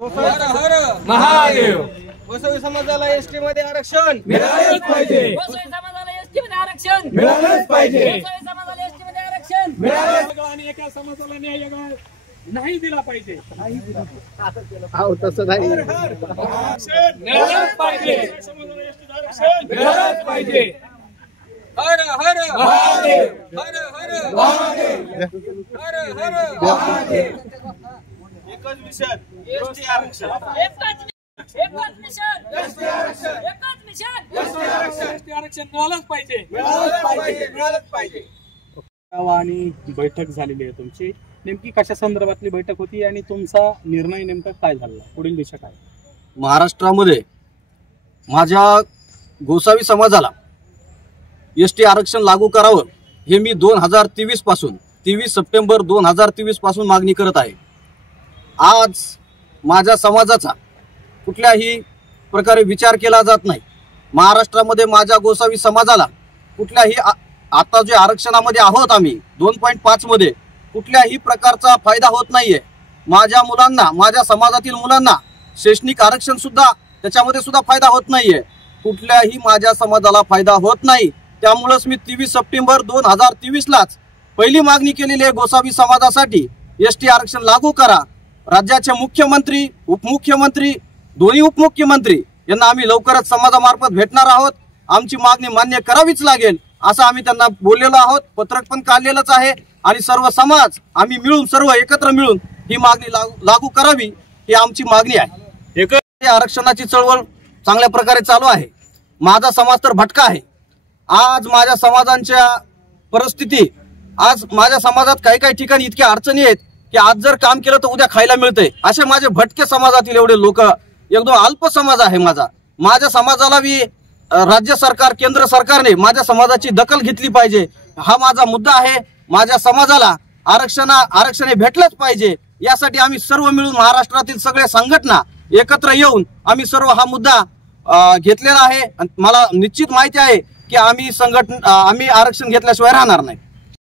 हर हर महादेव. गोसावी समाजाला एसटी मध्ये आरक्षण मिळालंच पाहिजे. गोसावी समाजाला एसटी मध्ये आरक्षण मिळालंच पाहिजे. गोसावी समाजाला एसटी मध्ये आरक्षण मिळालंच. आणि एका समाजाला न्याय नाही दिला पाहिजे. तसं नाही. मिळालंच पाहिजे. मिळालंच पाहिजे. हर हर महादेव. हर हर महादेव. हर हर महादेव. एकच मिशन एसटी आरक्षण एकच मिशन एसटी आरक्षण एकच मिशन एसटी आरक्षण मिळालंच पाहिजे. मिळालंच पाहिजे. आणि बैठक झालेली आहे तुमची, नेमकी कशा संदर्भातली बैठक होती आणि तुमचा निर्णय नेमका काय झाला, पुढील दिशा काय? महाराष्ट्रामध्ये माझ्या गोसावी समाजाला एसटी आरक्षण लागू करावं हे मी 2023 पासून 23 सप्टेंबर 2023 पासून मागणी करत आहे. आज माझ्या समाजाचा कुठल्याही प्रकारे विचार केला जात नाही. महाराष्ट्रामध्ये माझ्या गोसावी समाजाला कुठल्याही आता जे आरक्षणामध्ये आहोत आम्ही 2.5 मध्ये कुठल्याही प्रकारचा फायदा होत नाहीये. माझ्या मुलांना, माझ्या समाजातील मुलांना शैक्षणिक आरक्षण सुद्धा त्याच्यामध्ये सुद्धा फायदा होत नाहीये. कुठल्याही माझ्या समाजाला फायदा होत नाही. त्यामुळेच मी 23 सप्टेंबर 2023 लाच पहिली मागणी केलेली आहे गोसावी समाजासाठी एसटी आरक्षण लागू करा. राज्याचे मुख्यमंत्री, उपमुख्यमंत्री, दोन्ही उपमुख्यमंत्री यांना आम्ही लवकरच समाजामार्फत भेटणार आहोत. आमची मागणी मान्य करावीच लागेल असं आम्ही त्यांना बोललेलो आहोत. पत्रक पण काढलेलंच आहे आणि सर्व समाज आम्ही मिळून, सर्व एकत्र मिळून ही मागणी लागू करावी ही आमची मागणी आहे. आरक्षणाची चळवळ चांगल्या प्रकारे चालू आहे. माझा समाज तर भटका आहे. आज माझ्या समाजांच्या परिस्थिती, आज माझ्या समाजात काही काही ठिकाणी इतक्या अडचणी आहेत की आज जर काम केलं तर उद्या खायला मिळतंय. असे माझे भटके समाजातील एवढे लोक, एकदम अल्प समाज आहे माझा. माझ्या समाजाला बी राज्य सरकार, केंद्र सरकारने माझ्या समाजाची दखल घेतली पाहिजे. हा माझा मुद्दा आहे. माझ्या समाजाला आरक्षण हे भेटलंच पाहिजे. यासाठी आम्ही सर्व मिळून महाराष्ट्रातील सगळे संघटना एकत्र येऊन आम्ही सर्व हा मुद्दा घेतलेला आहे. मला निश्चित माहिती आहे की आम्ही आरक्षण घेतल्याशिवाय राहणार नाही.